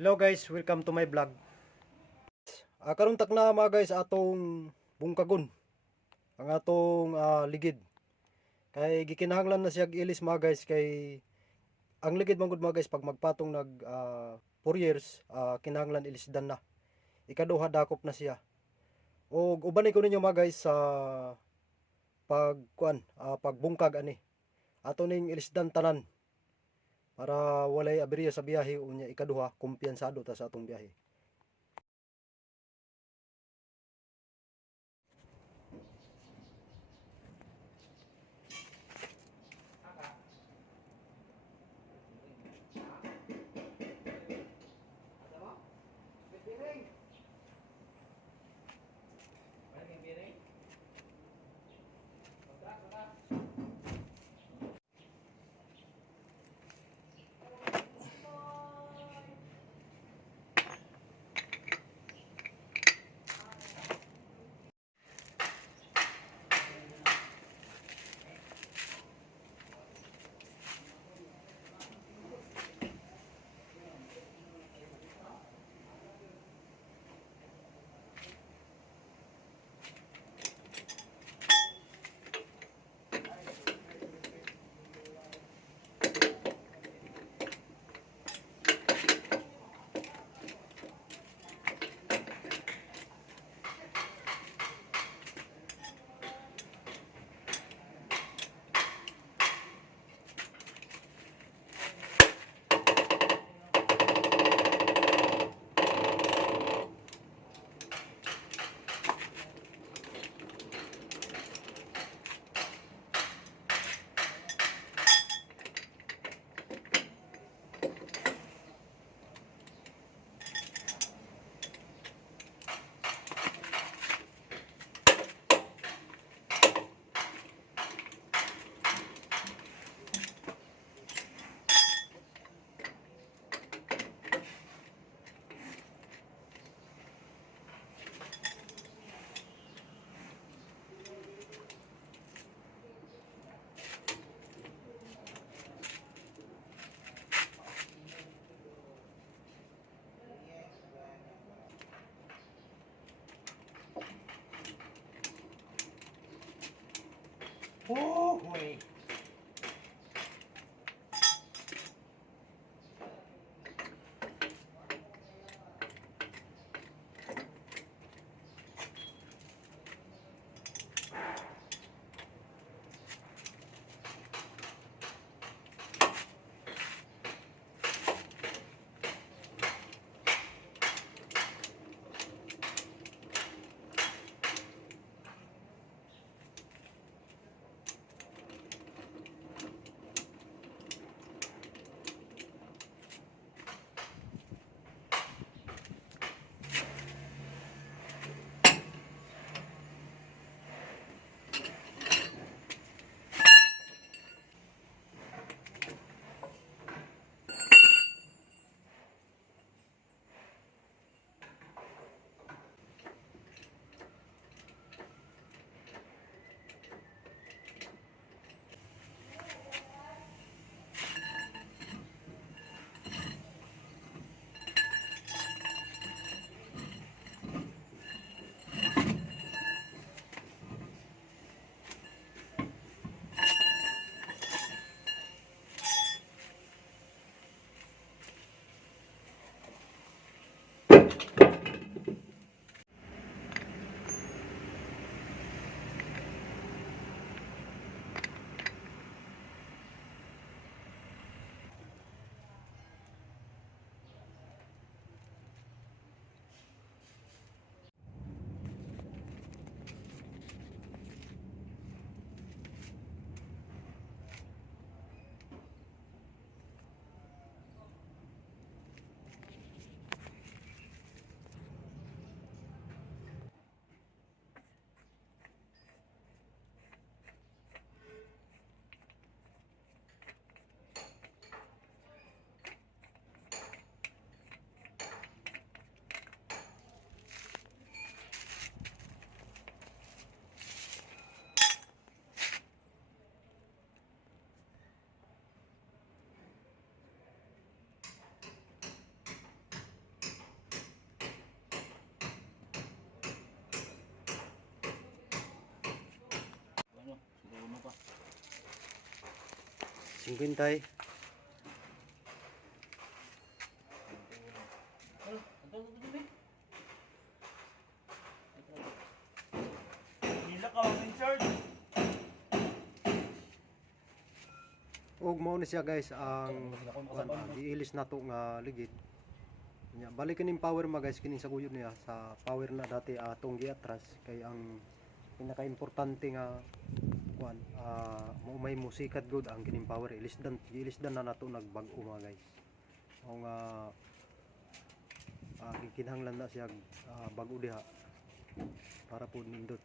Hello guys, welcome to my vlog. Karong takna mga guys atong bungkagon. Ang atong ligid. Kay gikinahanglan na siya ilis mga guys kay ang ligid man gud mga guys pag magpatong nag 4 years kinahanglan ilisdan na. Ikaduha dakop na siya. O ubanay ko ninyo mga guys sa pagbungkag ani. Ato ning ilisdan tanan para walay aberya sa biyahe unya ikaduha kumpiyansado ta sa atong biyahe. Oh, boy. 50. Hila ka ang in-charge. Og mao ni siya guys ang giilis nato nga ligid. Nya balik kining power ma guys kining sa guyod niya sa power na dati atong giatras kay ang pinaka-importante nga kuan mo may musikat good ang kining power giilisdan na nato nagbag-o mga guys. Mao nga gikinahanglan na siya bag-o diha para po nindot